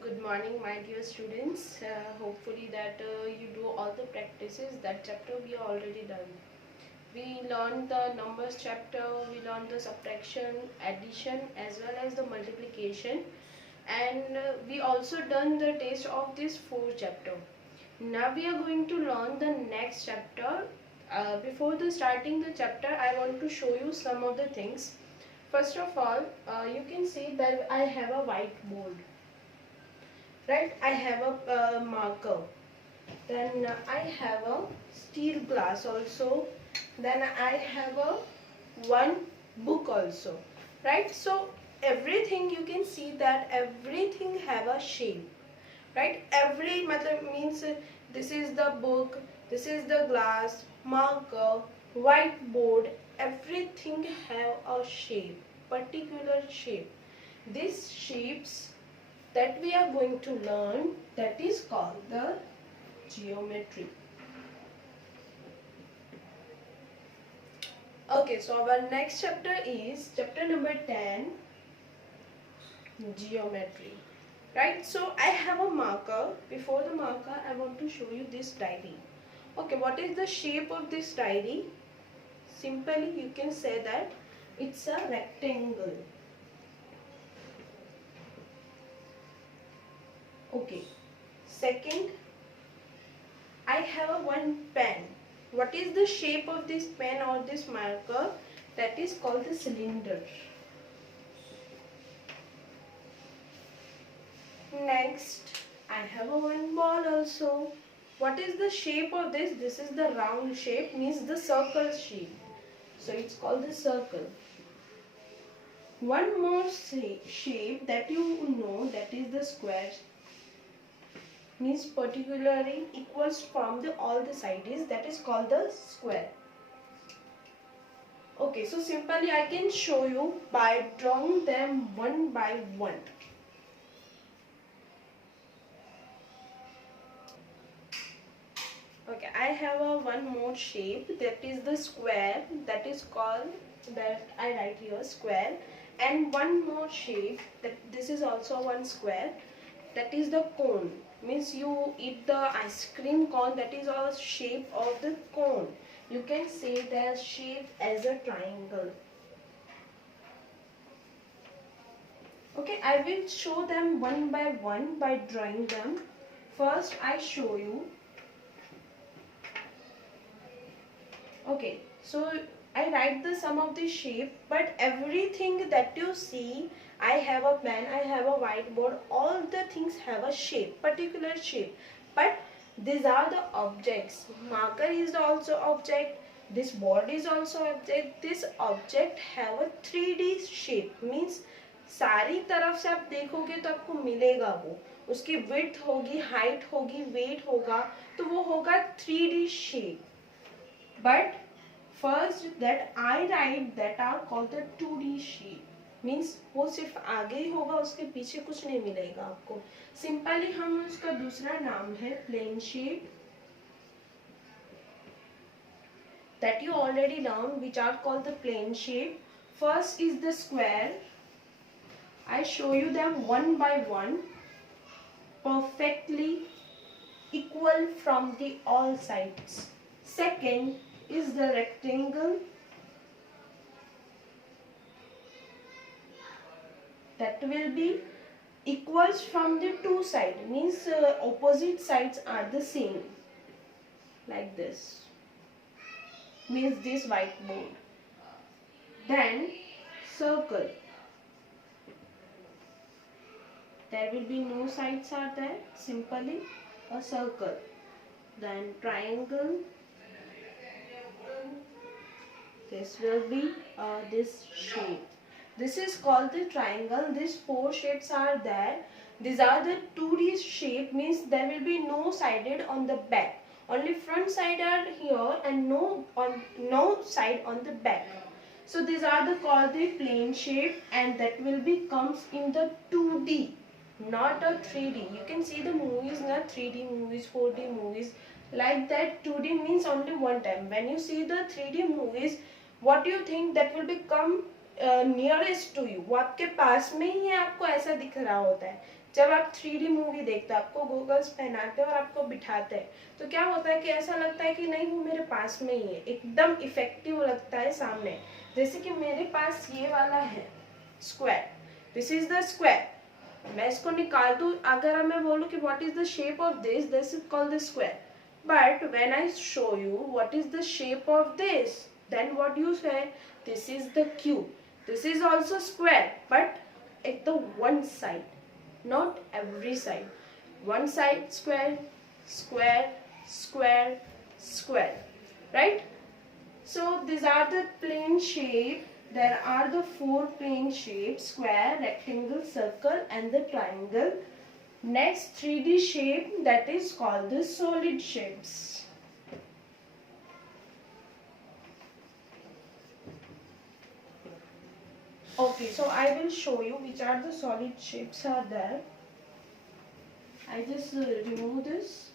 Good morning, my dear students. Hopefully that you do all the practices. That chapter we are already done. We learned the numbers chapter, we learned the subtraction, addition as well as the multiplication, and we also done the test of this fourth chapter. Now we are going to learn the next chapter. Before the starting the chapter, I want to show you some of the things. First of all, you can see that I have a whiteboard, right? I have a marker, then I have a steel glass also, then I have a one book also, right? So everything you can see that everything have a shape, right? Every matlab means this is the book, this is the glass, marker, whiteboard, everything have a shape, particular shape. These shapes that we are going to learn, that is called the geometry. Okay, so our next chapter is chapter number 10, geometry, right? So I have a marker. Before the marker I want to show you this diary. Okay, what is the shape of this diary? Simply you can say that it's a rectangle. Okay, second, I have a one pen. What is the shape of this pen or this marker? That is called the cylinder. Next, I have a one ball also. What is the shape of this? This is the round shape, means the circle shape. So it's called the circle. One more shape that you know, that is the square, means particularly equals from the all the sides, that is called the square. Okay, so simply I can show you by drawing them one by one. Okay, I have a one more shape, that is the square, that is called, that I write here square, and one more shape, that this is also one square, that is the cone, means you eat the ice cream cone, that is a shape of the cone. You can say the shape as a triangle. Okay, I will show them one by one by drawing them. First I show you. Okay, so I write the sum of the shape, but everything that you see, I have a pen, I have a whiteboard, all the things have a shape, particular shape. But these are the objects. Marker is also object, this board is also object, this object have a 3D shape, means सारी तरफ से आप देखोगे तो आपको मिलेगा वो, उसकी width होगी, height होगी, weight होगा, तो वो होगा 3D shape. But first that I write that are called the 2D shape, means वो सिर्फ आगे ही होगा, उसके पीछे कुछ नहीं मिलेगा आपको. सिंपली हम उसका दूसरा नाम है plane shape, that you already learned, which are called the plane shape. First is the square. I show you them one by one, perfectly equal from the all sides. Second is the rectangle, that will be equals from the two sides, means opposite sides are the same, like this, means this whiteboard. Then circle, there will be no sides are there, simply a circle. Then triangle, this will be this shape. This is called the triangle. These four shapes are there. These are the 2D shape, means there will be no sided on the back. Only front side are here and no side on the back. So these are the called the plane shape, and that will be comes in the 2D, not a 3D. You can see the movies, not 3D movies, 4D movies, like that. 2D means only one time. When you see the 3D movies, what do you think that will become nearest to you, वो आपके पास में ही आपको ऐसा दिख रहा होता है. जब आप 3D मूवी देखते हैं, आपको गॉगल्स पहनाते हैं और आपको बिठाते हैं, तो क्या होता है कि ऐसा लगता है कि नहीं वो मेरे पास में ही है, एकदम इफेक्टिव लगता है सामने। जैसे कि मेरे पास ये वाला है square, this is the square, मैं इसको निकाल दूं, अगर मैं बोलूं कि what is the shape of this is called the square, but when I show you what is the shape of this, then what you say, this is the cube, this is also square, but at the one side, not every side, one side square, square, square, square, right? So these are the plane shape. There are the four plane shapes: square, rectangle, circle and the triangle. Next 3D shape, that is called the solid shapes. Okay, so I will show you which are the solid shapes are there. I just remove this.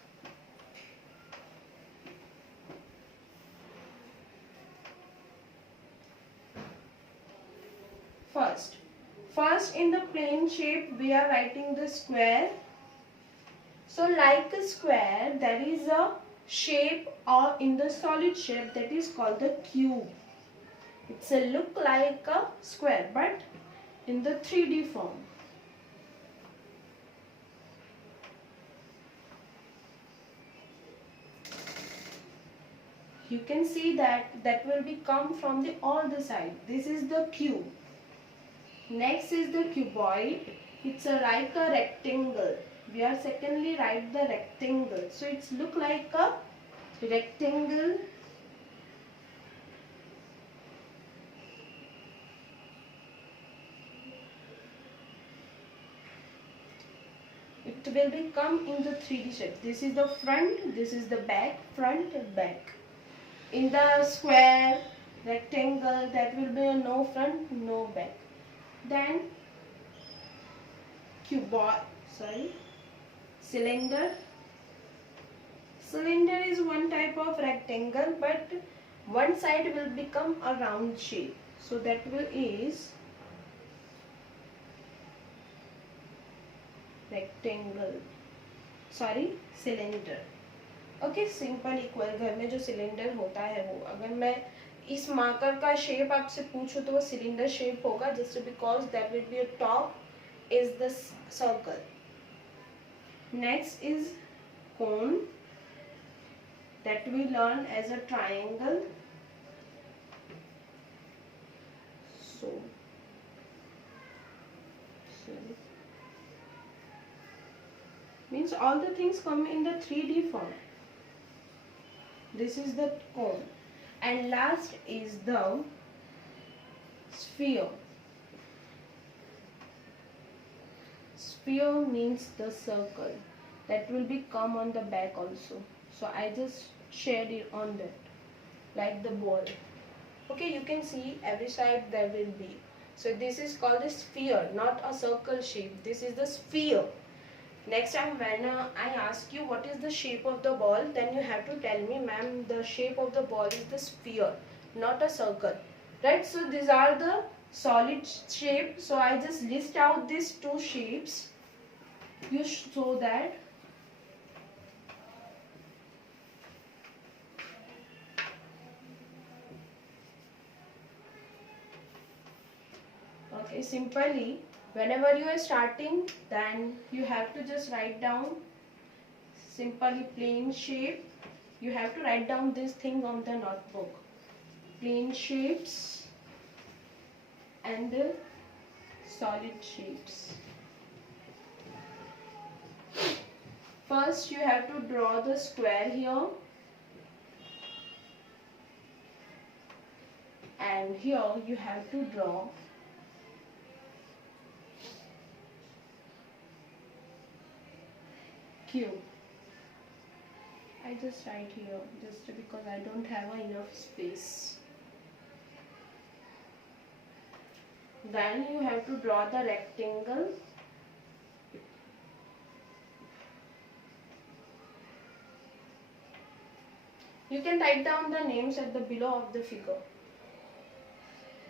First in the plane shape we are writing the square. So like a square, there is a shape or in the solid shape that is called the cube. It's a look like a square but in the 3D form. You can see that will be come from the all the side. This is the cube. Next is the cuboid. It's like a rectangle. We are secondly write the rectangle. So it's look like a rectangle. It will be come in the 3D shape. This is the front, this is the back, front and back. In the square, rectangle, that will be a no front, no back. Then cuboid, cylinder. Cylinder is one type of rectangle, but one side will become a round shape. So that will is cylinder. Okay, simple equal, घर में जो cylinder होता है वो, अगर मैं इस marker का शेप आपसे पूछूं तो वो सिलेंडर शेप होगा, just because that will be a top is the circle. Next is cone, that we learn as a triangle. So means all the things come in the 3D form. This is the cone. And last is the sphere. Sphere means the circle. That will be come on the back also. So I just shared it on that, like the ball. Okay, you can see every side there will be. So this is called the sphere, not a circle shape. This is the sphere. Next time when I ask you what is the shape of the ball, then you have to tell me, ma'am, the shape of the ball is the sphere, not a circle. Right? So these are the solid shape. So I just list out these two shapes. You show that. Okay, simply whenever you are starting, then you have to just write down simply plane shape. You have to write down this thing on the notebook. Plane shapes and the solid shapes. First you have to draw the square here, and here you have to draw cube. I just write here just because I don't have enough space. Then you have to draw the rectangle. You can write down the names at the below of the figure.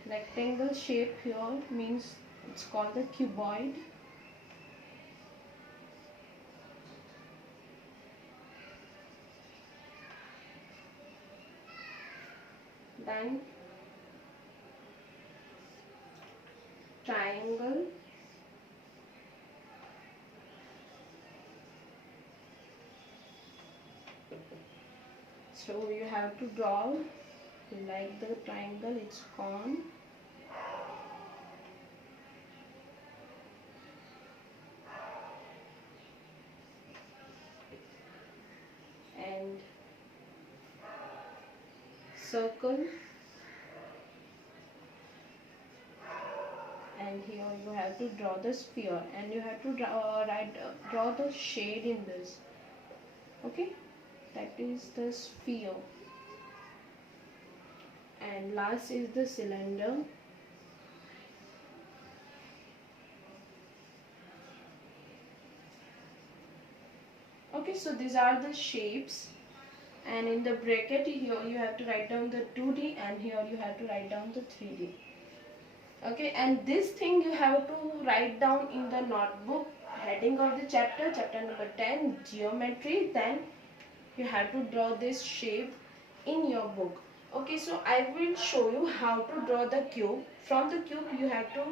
Rectangle shape here means it's called the cuboid. then triangle, so you have to draw like the triangle, it's cone, and circle, and here you have to draw the sphere, and you have to draw the shade in this. Okay, that is the sphere. And last is the cylinder. Okay, so these are the shapes, and in the bracket here you have to write down the 2D, and here you have to write down the 3D. Okay, and this thing you have to write down in the notebook, heading of the chapter number 10, geometry. Then you have to draw this shape in your book. Okay, so I will show you how to draw the cube. From the cube you have to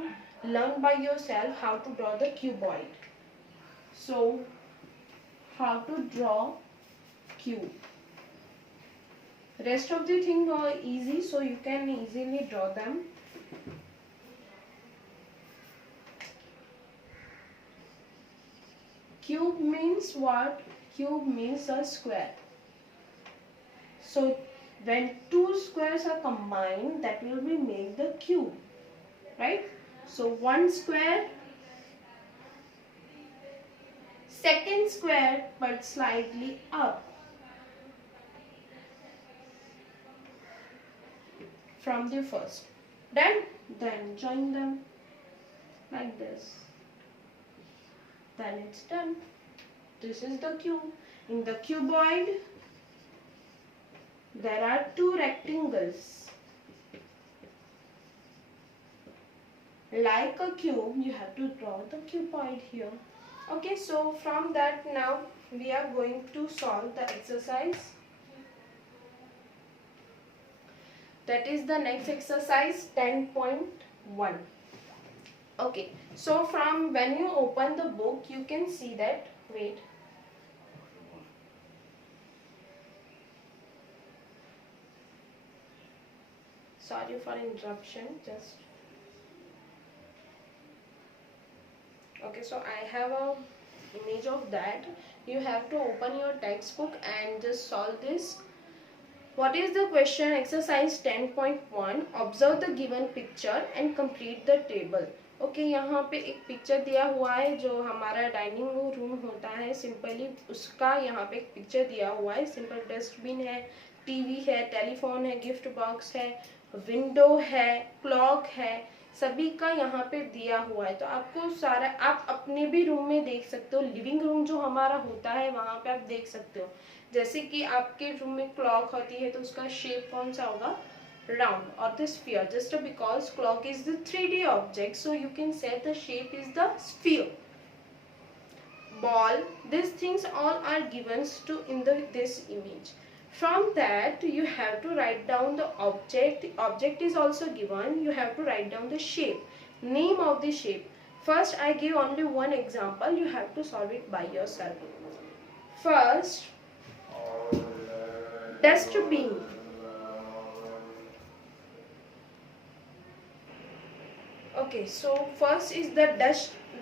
learn by yourself how to draw the cuboid. So how to draw cube. Rest of the thing are easy, so you can easily draw them. Cube means what? Cube means a square. So when two squares are combined, that will be make the cube, right? So one square, second square, but slightly up from the first. Then join them like this. Then it's done. This is the cube. In the cuboid, there are two rectangles. Like a cube, you have to draw the cuboid here. Okay, so from that now we are going to solve the exercise. That is the next exercise 10.1. Okay, so from when you open the book, you can see that, wait. Sorry for interruption, just. Okay, so I have a image of that. You have to open your textbook and just solve this. What is the question? Exercise 10.1. Observe the given picture and complete the table. Okay यहाँ पे एक picture दिया हुआ है जो हमारा dining room होता है, सिंपली उसका यहाँ पे एक पिक्चर दिया हुआ है. सिंपल डस्टबिन है, टीवी है, टेलीफोन है, गिफ्ट बॉक्स है, विंडो है, क्लॉक है, सभी का यहाँ पे दिया हुआ है. तो आपको सारा आप अपने भी रूम में देख सकते हो. लिविंग रूम जो हमारा होता है वहाँ पे आप देख सकते हो. जैसे कि आपके रूम में क्लॉक होती है तो उसका शेप कौन सा होगा? Round or the sphere. Just because clock is the 3D object, so you can say the shape is the sphere. Ball, these things all are given to in this image. From that you have to write down the object. Object is also given. You have to write down the shape, name of the shape. First I give only one example. You have to solve it by yourself. First, dustbin. Okay, so first is the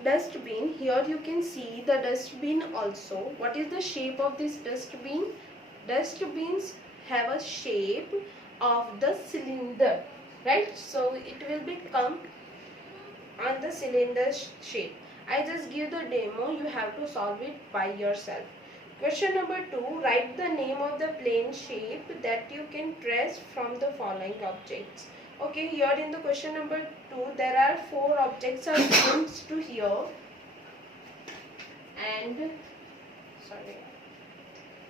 dustbin. Here you can see the dustbin also. What is the shape of this dustbin? Dustbins have a shape of the cylinder, right? So it will become on the cylinder shape. I just give the demo. You have to solve it by yourself. Question number 2. Write the name of the plane shape that you can trace from the following objects. Okay, here in the question number 2, there are 4 objects are given to here, and sorry,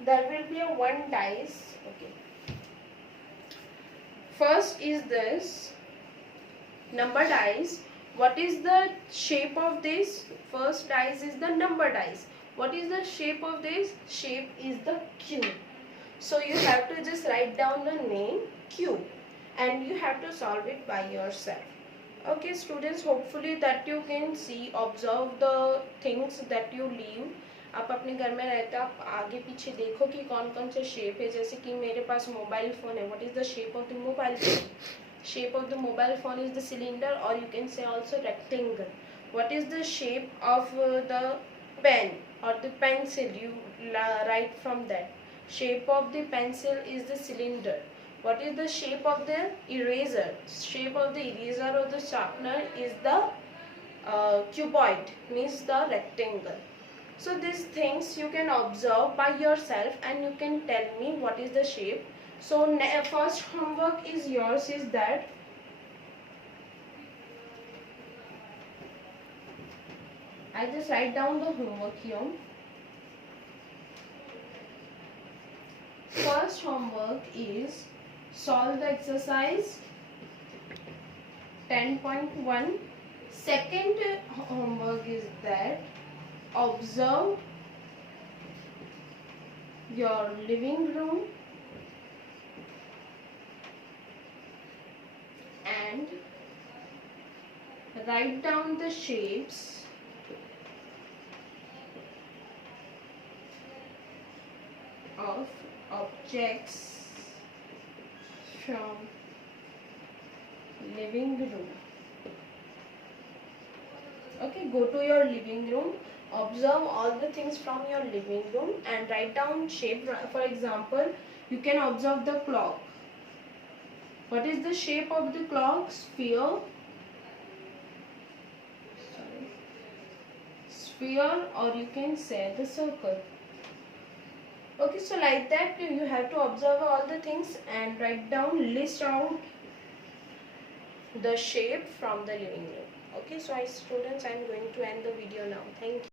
there will be a 1 dice. Okay, first is this number dice. What is the shape of this? First dice is the number dice. What is the shape of this? Shape is the cube. So you have to just write down the name cube. and you have to solve it by yourself. Okay students, hopefully that you can see, observe the things that you leave. आप अपने घर में रहते हो, आप आगे पीछे देखो कि कौन कौन से शेप है. जैसे कि मेरे पास मोबाइल फ़ोन है. What is the shape of the mobile phone? Shape of the mobile phone is the cylinder, or you can say also rectangle. What is the shape of the pen or the pencil? You write from that. Shape of the pencil is the cylinder. What is the shape of the eraser? Shape of the eraser or the sharpener is the cuboid, means the rectangle. So these things you can observe by yourself and you can tell me what is the shape. So first homework is yours is that I just write down the homework here. First homework is solve the exercise 10.1. Second homework is that observe your living room and write down the shapes of objects from living room. Okay, go to your living room, observe all the things from your living room and write down shape. For example, you can observe the clock. What is the shape of the clock? Sphere. Sorry. Sphere, or you can say the circle. Okay, so like that you have to observe all the things and write down, list out the shape from the living room. Okay, so students, I am going to end the video now. Thank you.